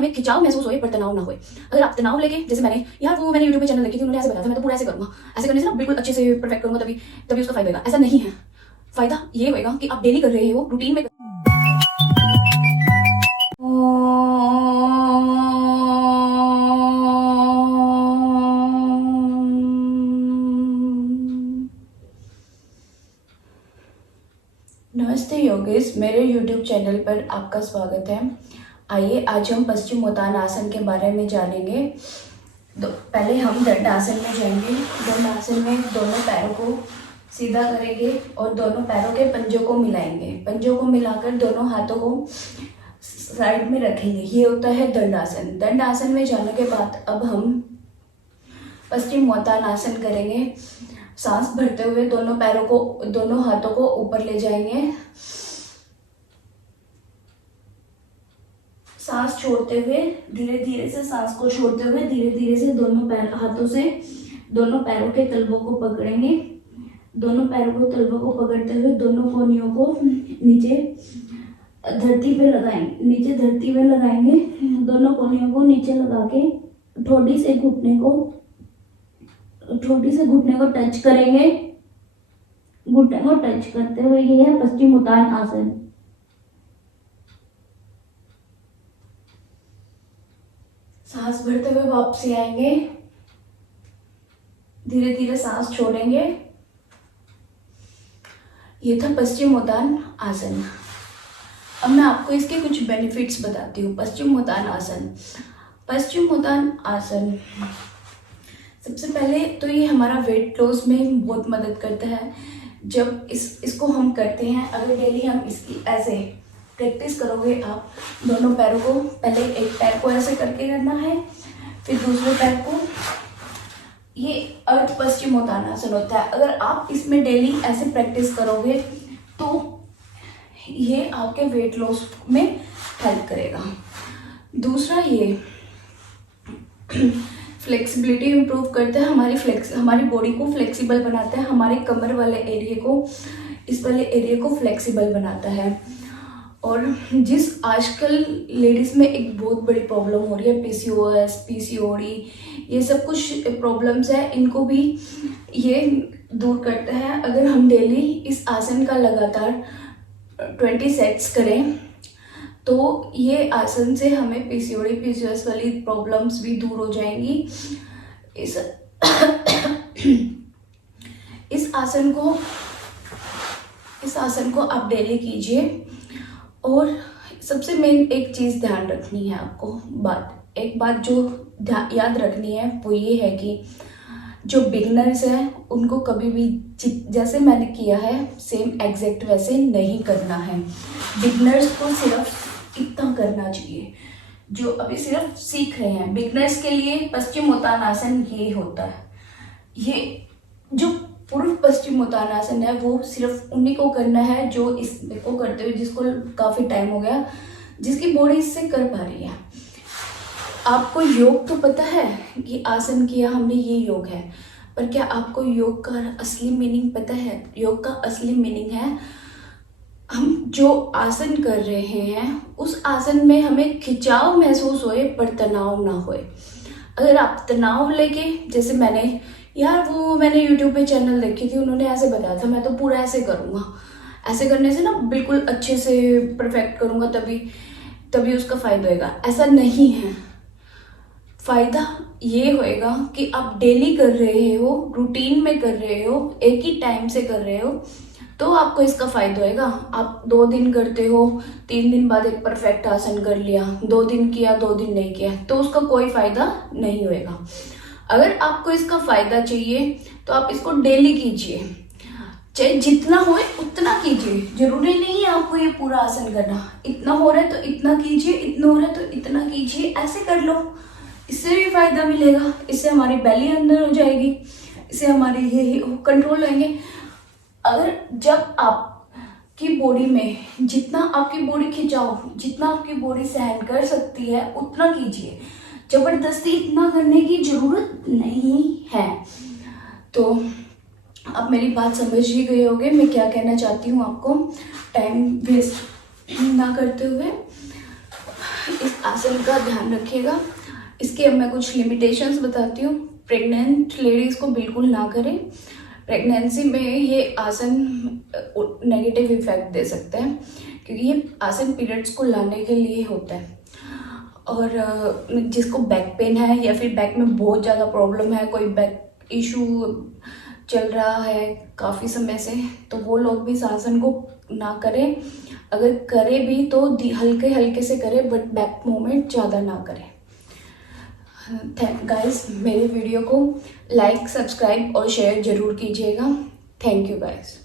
हमें खिंचाव महसूस होए पर तनाव ना होए। अगर आप तनाव लेके, जैसे मैंने यूट्यूब पे चैनल देखी थी, उन्होंने ऐसे बताया था, मैं तो पूरा ऐसे करूंगा, ऐसे करने से ना बिल्कुल अच्छे से परफेक्ट करूंगा, तभी तभी उसका फायदा होगा। ऐसा नहीं है। फायदा ये होएगा कि आप डेली कर रहे हो, रूटीन में नमस्ते योगेश, मेरे YouTube चैनल पर आपका स्वागत है। आइए आज हम पश्चिम उत्तान आसन के बारे में जानेंगे। पहले हम दंड आसन में जाएंगे। दंड आसन में दोनों पैरों को सीधा करेंगे और दोनों पैरों के पंजों को मिलाएंगे। पंजों को मिलाकर दोनों हाथों को साइड में रखेंगे। ये होता है दंड आसन। दंड आसन में जाने के बाद अब हम पश्चिम उत्तान आसन करेंगे। सांस भरते हुए दोनों हाथों को ऊपर ले जाएंगे। सांस छोड़ते हुए धीरे धीरे से सांस को छोड़ते हुए धीरे धीरे से हाथों से दोनों पैरों के तलवों को पकड़ेंगे। दोनों पैरों को तलवों को पकड़ते हुए दोनों कोहनियों को नीचे धरती पे लगाएंगे। दोनों कोहनियों को नीचे लगा के ठोड़ी से घुटने को टच करेंगे। घुटने को टच करते हुए ये है पश्चिम उत्तान आसन। सांस भरते हुए वापसी आएंगे। धीरे धीरे सांस छोड़ेंगे। ये था पश्चिम उत्तान आसन। अब मैं आपको इसके कुछ बेनिफिट्स बताती हूँ। पश्चिम उत्तान आसन सबसे पहले तो ये हमारा वेट लॉस में बहुत मदद करता है। जब इसको हम करते हैं, अगर डेली हम इसकी ऐसे प्रैक्टिस करोगे, आप दोनों पैरों को, पहले एक पैर को ऐसे करके करना है, फिर दूसरे पैर को, ये अर्ध पश्चिम उत्तान आसन होता है। अगर आप इसमें डेली ऐसे प्रैक्टिस करोगे तो ये आपके वेट लॉस में हेल्प करेगा। दूसरा, ये फ्लेक्सिबिलिटी इंप्रूव करता है। हमारी बॉडी को फ्लेक्सिबल बनाता है। हमारे कमर वाले इस वाले एरिया को फ्लेक्सिबल बनाता है। और जिस आजकल लेडीज़ में एक बहुत बड़ी प्रॉब्लम हो रही है, PCOS, PCOD, ये सब कुछ प्रॉब्लम्स है, इनको भी ये दूर करता है। अगर हम डेली इस आसन का लगातार 20 सेट्स करें तो ये आसन से हमें PCOD, PCOS वाली प्रॉब्लम्स भी दूर हो जाएंगी। इस आसन को आप डेली कीजिए। और सबसे मेन एक चीज़ ध्यान रखनी है आपको, एक बात जो याद रखनी है वो ये है कि जो बिगनर्स हैं उनको कभी भी जैसे मैंने किया है सेम एग्जैक्ट वैसे नहीं करना है। बिगनर्स को सिर्फ इतना करना चाहिए, जो अभी सिर्फ सीख रहे हैं। बिगनर्स के लिए पश्चिम उत्तान आसन ये होता है। ये जो पूर्व पश्चिम उत्तान आसन है वो सिर्फ उन्हीं को करना है जो इसको करते हुए, जिसको काफ़ी टाइम हो गया, जिसकी बॉडी इससे कर पा रही है। आपको योग तो पता है कि आसन किया हमने, ये योग है, पर क्या आपको योग का असली मीनिंग पता है? योग का असली मीनिंग है, हम जो आसन कर रहे हैं उस आसन में हमें खिंचाव महसूस होए पर तनाव ना होए। अगर आप तनाव लेके, जैसे मैंने YouTube पे चैनल देखी थी, उन्होंने ऐसे बताया था, मैं तो पूरा ऐसे करूँगा, ऐसे करने से ना बिल्कुल अच्छे से परफेक्ट करूँगा, तभी उसका फ़ायदा होएगा। ऐसा नहीं है। फ़ायदा ये होएगा कि आप डेली कर रहे हो, रूटीन में कर रहे हो, एक ही टाइम से कर रहे हो, तो आपको इसका फ़ायदा होएगा। आप 2 दिन करते हो, 3 दिन बाद एक परफेक्ट आसन कर लिया, 2 दिन किया, 2 दिन नहीं किया, तो उसका कोई फ़ायदा नहीं होएगा। अगर आपको इसका फ़ायदा चाहिए तो आप इसको डेली कीजिए, चाहे जितना होए उतना कीजिए। जरूरी नहीं है आपको ये पूरा आसन करना। इतना हो रहा है तो इतना कीजिए, इतना हो रहा है तो इतना कीजिए, ऐसे कर लो। इससे भी फ़ायदा मिलेगा। इससे हमारी बेली अंदर हो जाएगी, इससे हमारे ये कंट्रोल होंगे। अगर जब आपकी बॉडी में जितना आपकी बॉडी खिंचाओ, जितना आपकी बॉडी सहन कर सकती है उतना कीजिए। जबरदस्ती इतना करने की जरूरत नहीं है। तो आप मेरी बात समझ ही गए होंगे मैं क्या कहना चाहती हूँ आपको। टाइम वेस्ट ना करते हुए इस आसन का ध्यान रखिएगा। इसके अब मैं कुछ लिमिटेशंस बताती हूँ। प्रेग्नेंट लेडीज़ को बिल्कुल ना करें। प्रेगनेंसी में ये आसन नेगेटिव इफेक्ट दे सकते हैं, क्योंकि ये आसन पीरियड्स को लाने के लिए होता है। और जिसको बैक पेन है या फिर बैक में बहुत ज़्यादा प्रॉब्लम है, कोई बैक इशू चल रहा है काफ़ी समय से, तो वो लोग भी इस आसन को ना करें। अगर करें भी तो हल्के हल्के से करें, बट बैक मूवमेंट ज़्यादा ना करें। गाइस, मेरे वीडियो को लाइक, सब्सक्राइब और शेयर ज़रूर कीजिएगा। Thank you guys.